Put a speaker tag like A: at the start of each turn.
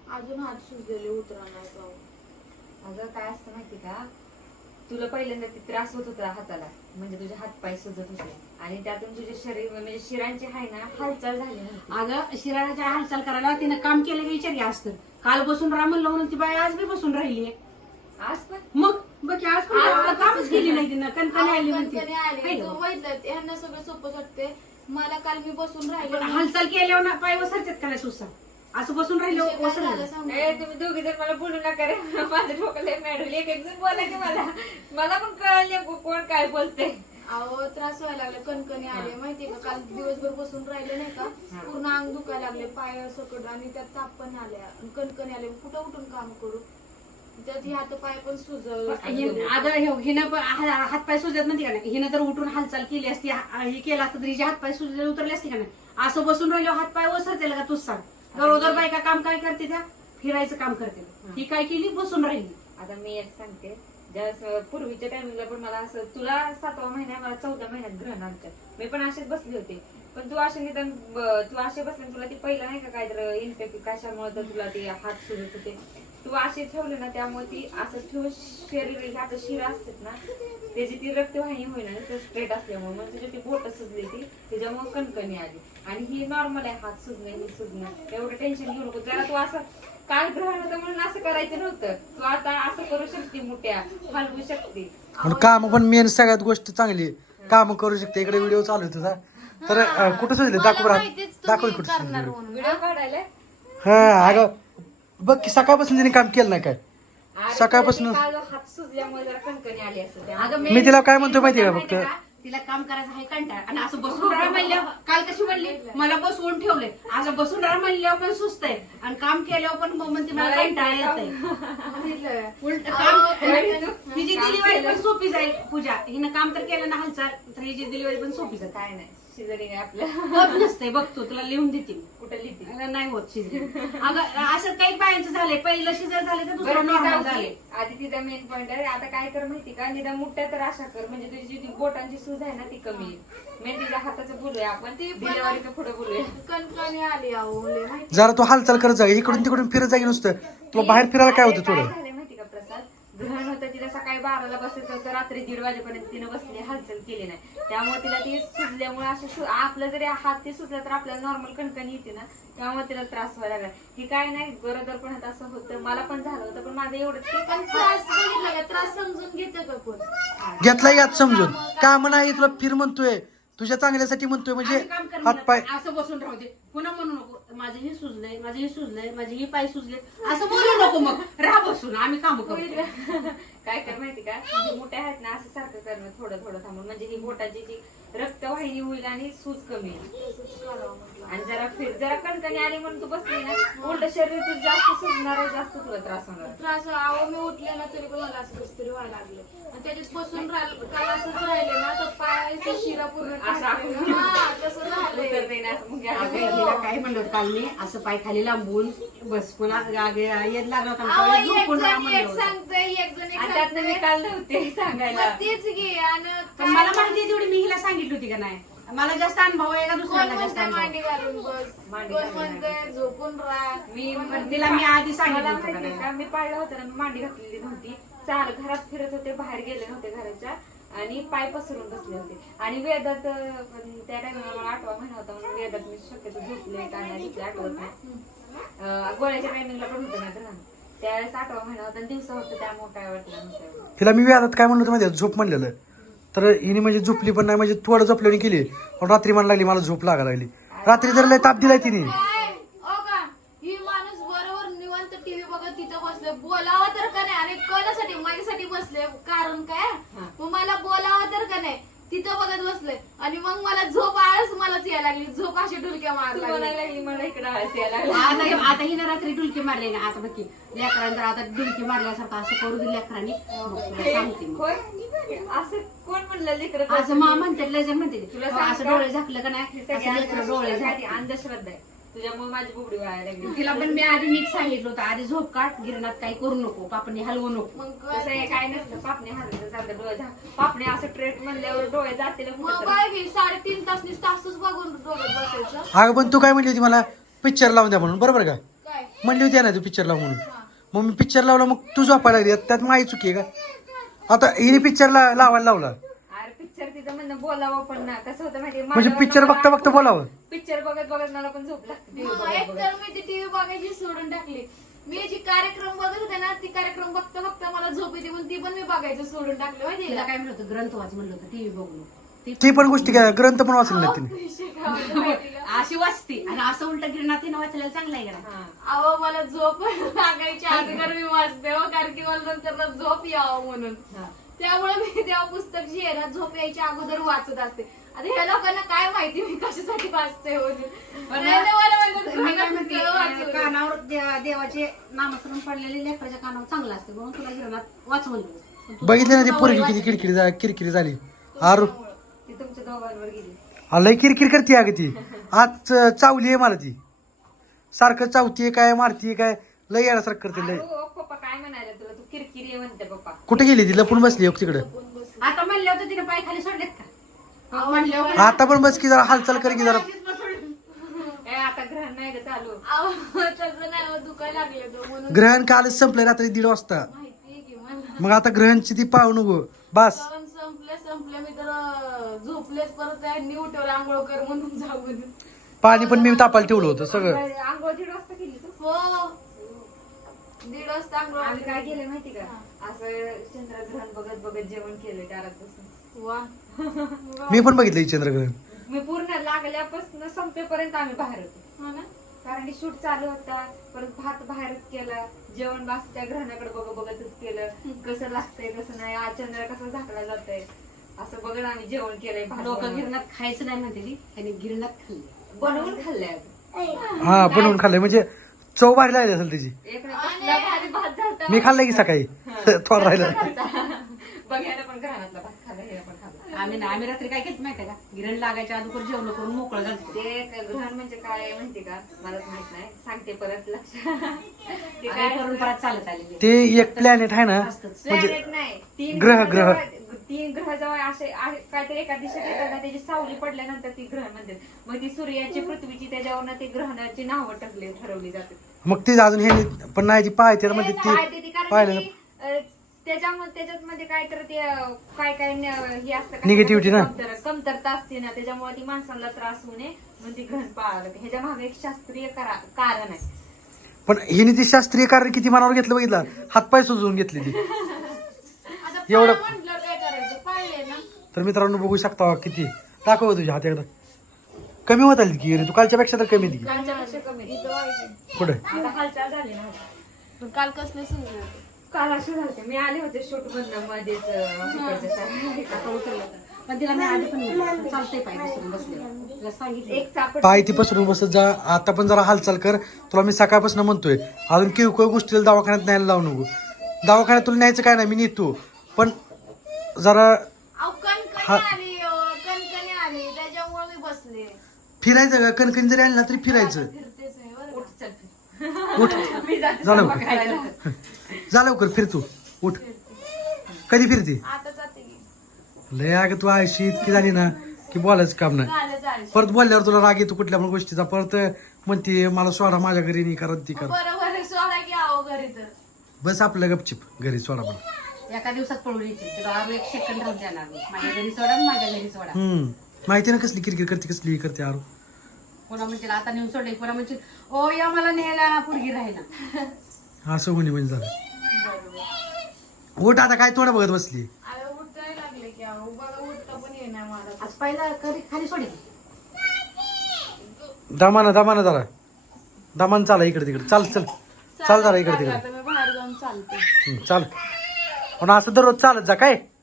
A: अजून हात सुजलेले उतरा नाही जाऊ.
B: अगं काय असतं माहिती का, तुला पहिल्यांदा ते त्रास होत होता हाताला, म्हणजे तुझे हातपाय सुजत होते आणि त्यातून तुझे शरीर म्हणजे शिरांची आहे ना हालचाल झाली नव्हती.
C: अगं शिराच्या हालचाल करायला तिनं काम केलं की विचार घ्या असतं. काल बसून राहा म्हणलं म्हणून ती बाई आज बी बसून राहिली.
B: आज पण
C: मग बघ आज पण कामच केली नाही तिनं. कणकणी आली म्हणते.
A: कणकणी आली तो बघितलं यांना सगळं सोपं वाटते. मला काल मी बसून राहिले
C: हालचाल केल्यावर ना पाय वसरतात का नाही सुसा, असं बसून राहिलं वसरलं.
B: तुम्ही दोघी जण मला बोलू नका रे. माझं डोकं लय मॅडल. एक एक जण बोला की मला पण कळले कोण काय बोलते.
A: अहो त्रास व्हायला लागले, कणकणी आले माहितीये का. काल दिवसभर बसून राहिले नाही का, पूर्ण अंग दुखायला लागले, पाय सकट आणि त्यात ताप पण आल्या, कणकणी आले. कुठं उठून काम करू, त्यात हे हात पाय पण सुजवलं.
C: आता हिनं हातपाय सुजत नाही का नाही, हिनं तर उठून हालचाल केली असती, हे केलं असतं तरी हातपाय सुजले उतरले असते का नाही. असं बसून राहिलो हातपाय वसरते का तूच सांग. गरोदर बायका काम काय करते, त्या फिरायचं काम करते. ही काय केली, बसून राहिली.
B: आता मी एक सांगते, ज्या पूर्वीच्या टायमिंगला पण मला असं, तुला 7वा महिना मला 14 महिन्यात ग्रहण आमच्या, मी पण असेच बसले होते. पण तू असे निदान तू असे बसले, तुला ती पहिला नाही का काहीतरी इन्फेक्ट कशामुळे तर तुला ते हात सुजत होते. तू असे ठेवले ना, त्यामुळे ती असं ठेवून शरीर आता शिरा असतात ना त्याची ती रक्तवाहिनी होईना स्ट्रेट असल्यामुळे, म्हणजे तुझी ती बोट सुजली ती, त्याच्यामुळे कणकणी आली. आणि ही नॉर्मल आहे, हात सुजणे ही सुजणं, एवढं टेन्शन घेऊ नको. जरा तू असं काल ग्रहण होतं म्हणून असं करायचं नव्हतं. तू आता असं करू शकते, मोठ्या हलवू शकते.
D: काम पण मेन सगळ्यात गोष्ट चांगली काम करू शकते. इकडे व्हिडिओ चालू होते ना, तर कुठं सुचले दाखव कुठं सुचले
B: व्हिडिओ काढायला.
D: हा अगं बघ की सकाळपासून तिने काम केलं नाही काय. सकाळपासून
B: काल हात सुजल्यामुळे जरा कणकणी आली असं.
C: अगं
D: मी तिला काय म्हणतो माहितीये का, फक्त
C: तिला काम करायचं आहे कंटाळ आणि असं बसून राहा म्हणल्यावर काल कशी म्हणली मला बसवून ठेवलंय, असं बसून राहा म्हणल्यावर पण सुस्त आहे आणि काम केल्यावर पण म्हणते मला कंटाळ येतंय. उलट काम हिची डिलिव्हरी पण सोपी जाईल. पूजा हिनं काम तर केलं ना हालचाल, तर हिची डिलिव्हरी पण सोपी जाईल.
B: काय नाही शिजरी आपलं
C: होत नसते, बघतो तुला लिहून देते मी.
B: कुठं लिहिते
C: नाही होत शिजरी. अगं असं काही बायांचं झालंय, पहिलं शिजर झाले तर दुसरं नॉर्मल झाले.
B: आधी तिचा मेन पॉइंट आहे. आता काय कर माहिती का, निदान मुठ्या तर अशा कर म्हणजे तुझी जी बोटांची सूज आहे ना ती कमी येईल. मेन तिच्या हाताचं बोलूया आपण, डिलिव्हरीचं पुढे बोलूया.
A: कणकणी आली अहो लय माहिती.
D: जरा तू हालचाल करत जा, इकडून तिकडून फिरत जागी नुसतं. तुला बाहेर फिरायला काय होतं थोडं.
B: झालं माहिती का प्रसाद, ग्रहण होतं, तिला सकाळी 12ला बसायचं होतं, रात्री 1:30 वाजेपर्यंत तिने बसली, हालचाल केली नाही. त्यामुळे तिला ती सुजल्यामुळे असं आपलं जरी हात ते सुजला तर आपल्याला नॉर्मल कणकणी येते ना, त्यामुळे तिला त्रास व्हायला लागला. हे काय नाही, गरोदर पण असं होतं, मला पण झालं होतं. पण माझं एवढंच की
A: पण त्रास बघितला का, त्रास समजून घेतं का कोण.
D: घेतला यात समजून. काम नाही तुला फिर म्हणतोय, तुझ्या चांगल्यासाठी म्हणतोय. म्हणजे
C: काम कर
D: हात पाय
C: म्हणत, असं बसून राहू दे. पुन्हा म्हणू नको माझं हे सुजलंय, माझं हे सुजलंय, माझे हे पाय सुजले, असं बोलू नको. मग राहा बसून, आम्ही काम करू.
B: काय कर माहिती का, जे मोठे आहेत ना असं सारखं करणं, थोडं थोडं थांबून, म्हणजे ही बोटाची जी रक्तवाहिनी होईल आणि सूज कमी येईल. आणि जरा कणकणी आली म्हणून तू बसली ना, उलट शरीर तुझं जास्त सुजणार आहे, जास्त तुला त्रास होणार.
A: त्रास अहो मी उठले ना तरी पण मला असं कसं तरी व्हायला लागले. आणि त्याच्यात बसून राहिलं काल असंच राहिले ना, तर पायाची शिरा पूर्ण
B: असं आपण
A: तसं झालंय.
B: उतरते ना असं, मग
C: हिला काय म्हणलं होतं काल मी, असं पाय खाली लांबून बस पुन्हा येत लागला
A: अहो, एक
C: होता.
A: जण एक सांगते, एक जण एक
B: आणि त्यातनं
A: सांगते.
B: मी काल नव्हते सांगायला.
A: मग तेच घे. आणि
C: पण मला माहिती आहे तेवढी, मी हिला सांगितली होती का नाही. मला जास्त अनुभव आहे का
A: कोण
C: दुसऱ्याला जास्त
A: म्हणते
C: अनुभव.
A: मांडी घालून बस,
B: मांडी
A: कोण
B: घालून
A: म्हणते झोपून राहा.
B: मी
C: तिला मी आधी
B: मला
C: सांगितलं होतं का
B: माहितीये
C: नाही.
B: का, मी पाळलं होतं ना, मी मांडी घातलेली नव्हती, चाल घरात फिरत होते, बाहेर गेले नव्हते घराच्या, आणि पाय पसरून बसले होते. आणि वेदात पण त्या टायमाला मला 8वा महिना होता म्हणून वेदात मी शक्यतो झोपले काय नाही, तिथे आठवत नाही. गोळ्याच्या टायमिंगला पण होतं ना ग्रहण, त्यावेळेस 8वा महिना होता आणि दिवसा होतं, त्यामुळे काय वाटलं नव्हतं.
D: तिला मी व्याजात काय म्हणलं होतं माहिती झोप म्हणलेलं, तर हिने म्हणजे झोपली पण नाही, म्हणजे थोडं झोपल्याने केली. पण रात्री म्हणायला लागली मला झोप लागायला लागली. रात्री जर लय ताप दिलाय तिने.
A: काय ओ का ही माणूस बरोबर निवांत टीव्ही बघत तिथं बसले, बोलावं तर का नाही. आणि कोणासाठी, माझ्यासाठी बसले, कारण काय मग मला बोलावं तर का नाही, तिथं बघत बसले. आणि मग मला झोप आळस मलाच यायला लागली, झोप अशी डुलक्या मारायला लागली.
B: लागली मला इकडे आळस यायला लागला.
C: आता हिनं रात्री डुलकी मारली ना, आता बघी लेकरांनी जर आता डुलकी मारल्यासारखं असं करू दिली लेकरांनी, सांगते मग.
B: होय? असं कोण म्हणलं लेकरं
C: असं मा म्हणते लय जण म्हणते
B: तुला
C: तुला
B: सांग
C: असं
B: का?
C: डोळे झाकलं का नाही,
B: ही सगळी
C: असं लेकरं डोळे झाकले.
B: अंधश्रद्धा आहे, तुझ्यामुळे माझी बुबडी व्हायला लागली.
C: तिला पण मी आधी नीट सांगितलं होतं, आधी झोप काढ, गिरणात काही करू नको, पापणी हलवू नको.
A: मग
B: तसं हे काय नसतं, पापणे हलवलं जातं, डोळे पापणे असं ट्रेट म्हणल्यावर डोळे जातील
A: मग काय घे 3.5 तास तासच बघून डोळ्यात बसायचं.
D: अगं पण तू काय म्हणली होती मला पिक्चर लावून द्या म्हणून, बरोबर का.
A: काय
D: म्हणली होती ना तू पिक्चर लाव म्हणून. मग मी पिक्चर लावला, मग तू झोपायला लागली. त्यात माझी चुकी आहे का? आता हिने पिक्चर लावायला लावला
B: अरे पिक्चर तिथं म्हणणं बोलावं पण ना कसं होतं माहिती
D: म्हणजे पिक्चर बघता बघता बोलावं.
B: पिक्चर बघत बघत मला पण झोप लागते TV बघत
A: एक
B: बघत.
A: तर मी ती टीव्ही बघायची सोडून टाकली. मी जी कार्यक्रम बघत होते ना, ती कार्यक्रम बघता बघता मला झोप येते म्हणून ती पण मी बघायचं सोडून टाकली माहिती
C: तिला काय म्हणलं होतं, ग्रंथ वाच म्हणलं होतं टीव्ही बघून.
D: ती पण गोष्टी काय ग्रंथ पण वाचले नाही तिने.
C: अशी वाचते आणि असं उलट गिरणातीनं वाचलेलं चांगलं आहे का?
B: हा.
A: अहो मला झोप लागायची अगोदर मी वाचते हो, कारण की मला नंतर झोप यावं म्हणून.
B: हा.
A: त्यामुळे मी तेव्हा पुस्तक जी आहे ना झोप यायच्या अगोदर वाचत असते. आता ह्या लोकांना काय माहिती मी कशासाठी वाचते म्हणून.
C: पण
A: नाही तर मला म्हणतात,
C: मी काय
A: "घरात
C: म्हणते,
A: पुस्तकं वाचू."
C: कानावर देवाचे नामस्मरण पडलेले लेकराच्या कानावर चांगलं असते म्हणून तुला गिरणात वाच म्हणतो.
D: बघितलं ना ती पोरगी किती किरकिरी झाली. आरू
B: ती तुमच्या दोघांवर गेली.
D: लय किरकिर करते अगं ती. आज चावली आहे मला ती, सारखं चावतीये काय मारतीये काय, लय येण्यासारखं करते लय.
B: अरे, पप्पा काय म्हणायला तुला, तू किरकिरी आहे म्हणते पप्पा.
D: कुठे गेली ती? लपून बसली हो तिकडं.
C: आता म्हणलं होतं तिने पाय खाली सोडलेत का? म्हणलं
D: आता पण बस की जरा हालचाल कर की जरा.
B: ए, आता ग्रहण नाही ग चालू.
A: अहो, तसं नाही हो, दुखायला लागले तो म्हणून
D: ग्रहण कालच संपलंय रात्री 1:30 वाजता.
A: माहितीये की मला.
D: मग आता ग्रहणची ती पाहू नको बस.
A: सण संपले मी तर झोपलेच. परत त्यांनी उठवलं आंघोळ कर म्हणून जाऊ म्हणून.
D: पाणी पण मी तापायला ठेवलं होतं सगळं.
B: आंघोळ 1:30 वाजता केली तू.
A: हो 1:30 वाजता आंघोळ
B: आम्ही काय केलं माहिती का, असं चंद्रग्रहण बघत बघत जेवण केलं दारात बसून.
A: वा
D: मी पण बघितलं चंद्रग्रहण.
B: मी पूर्ण लागल्यापासून संपेपर्यंत आम्ही बाहेर होतो.
A: हो ना?
B: कारण की शूट चालू होता, परत भात बाहेरच केला, जेवण बास त्या ग्रहणाकडे बघतच केलं, कसं लागतंय कसं नाही, आज चंद्र कसं झाकला जातंय असं बघत आम्ही जेवण केलंय. भात
C: लोक
B: बनवून.
C: गिरणात खायचं नाही म्हणते ती, त्यांनी गिरणात खाल्ली.
B: बनवून खाल्लंय.
D: हा बनवून खाल्लंय म्हणजे चव भारी लागली असेल त्याची.
B: एक ना कसला भारी भात झालता.
D: मी खाल्लंय की सकाळी थोडा राहिला.
B: बघायला पण ग्रहणातला भात खाल्ला, हे पण खाल्ला.
C: आम्ही रात्री काय केलं माहितीये का, गिरण लागायच्या अगोदर जेवण करून मोकळं झालं.
B: ते ग्रहण म्हणजे काय माहिती का, मलाच माहित नाही, सांगते परत लक्ष. ते
C: काय
B: काय
C: करून परत चालत आलेली.
D: ते एक प्लॅनेट आहे ना
C: असतंच.
D: म्हणजे
B: प्लॅनेट नाही,
D: ग्रह.
B: तीन ग्रह जवळ असे काहीतरी एका दिशेत येतात ना, त्याची सावली पडल्यानंतर ती ग्रहण म्हणतात. मग ती सूर्याची पृथ्वीची त्याच्यावर ते ग्रहणाची नावं ठरवली जातात.
D: मग ती अजून हे पण नाही जी पाहायची म्हणजे
B: पाहते ती
D: ती
B: कारण
D: पाहिलं
B: की, त्याच्यात मध्ये काय तर ते काय हे असतं का,
D: Negativity ना?
B: कमतरता असते ना, त्याच्यामुळे ती माणसाला त्रास होऊ नये म्हणून ती ग्रहण पाळावं लागते. ह्याच्या मागे एक शास्त्रीय कारण आहे.
D: पण हिने ती शास्त्रीय कारण किती मनावर घेतलं बघितलं, हातपाय सुजवून घेतली ती.
A: आता
D: एवढं-
A: पाय म्हटलं काय करायचं, पाळले ना.
D: तर मित्रांनो बघू शकता किती दाखव तुझ्या हात एकदा. कमी होत आली की तू कालच्या पेक्षा तर कमी दिली.
B: कालच्यापेक्षा कमी.
A: इथं व्हायची.
D: कुठे
B: आता हालचाल झाली ना.
A: पण काल कसले सुरू होते.
B: काल असे झाले, मी आले होते शूट मधनं मध्येच तिकडच्या side.
C: आता उठवलं होतं. पण तिला मी आधी पण म्हणलं, चालतंय पाय बसून बसले. तिला सांगितलं
B: एक चापट
D: पाय ती पसरून बसत जा. आता पण जरा हालचाल कर. तुला मी सकाळपासून म्हणतोय अजून किरकोळ गोष्टीला दवाखान्यात न्यायला लावू नको. दवाखान्यात तुला न्यायचं काय नाही, मी नेतो, पण जरा
A: अहो कणकणी आली त्याच्यामुळे मी बसले.
D: फिरायचं का. कणकणी जरी आली ना तरी फिरायचं.
A: फिरतेच आहे बरं का.
B: उठ चल.
D: उठ
B: मी जाते
D: जा
B: स्वयंपाक
D: लवकर.
B: करायला.
D: जा लवकर फिर तू. उठ. कधी फिरते
A: आता जाते की.
D: लय अगं तू आयशी इतकी झाली ना की बोलायचं काम नाही.
A: झालं.
D: परत बोलल्यावर तुला राग येतो कुठल्या पण गोष्टीचा. परत म्हणते मला सोडा माझ्या घरी नाही करत ती कर.
A: बरोबर आहे, सोडा की आहो घरी तर.
D: बस आपलं गपचिप घरी सोडा पण.
C: एका दिवसात पळून यायची. तुला आरू एक सेकंड राहून जाणार नाही. माझ्या घरी सोडा आणि माझ्या घरी सोडा.
D: माहिती ना कसली किरकिर करते कसली हे करते आरू.
C: कोणा म्हणजे आता नेऊन सोडले, कोणा म्हणजे ओ या मला न्यायला पुरगी राहिला.
D: असं होणी म्हणजे झालं. उठ आता काय तोंड बघत बसली.
A: अरे उठायला लागले की अहो, बघा उठता पण येणार मला.
C: आज पहिला कधी खाली सोडेल.
D: दमानं जरा दमान चाला इकडे तिकडे. चाल जरा इकडे तिकडे.
A: आता मी बाहेर जाऊन चालते.
D: चाल पण असं दररोज चालत जा काय.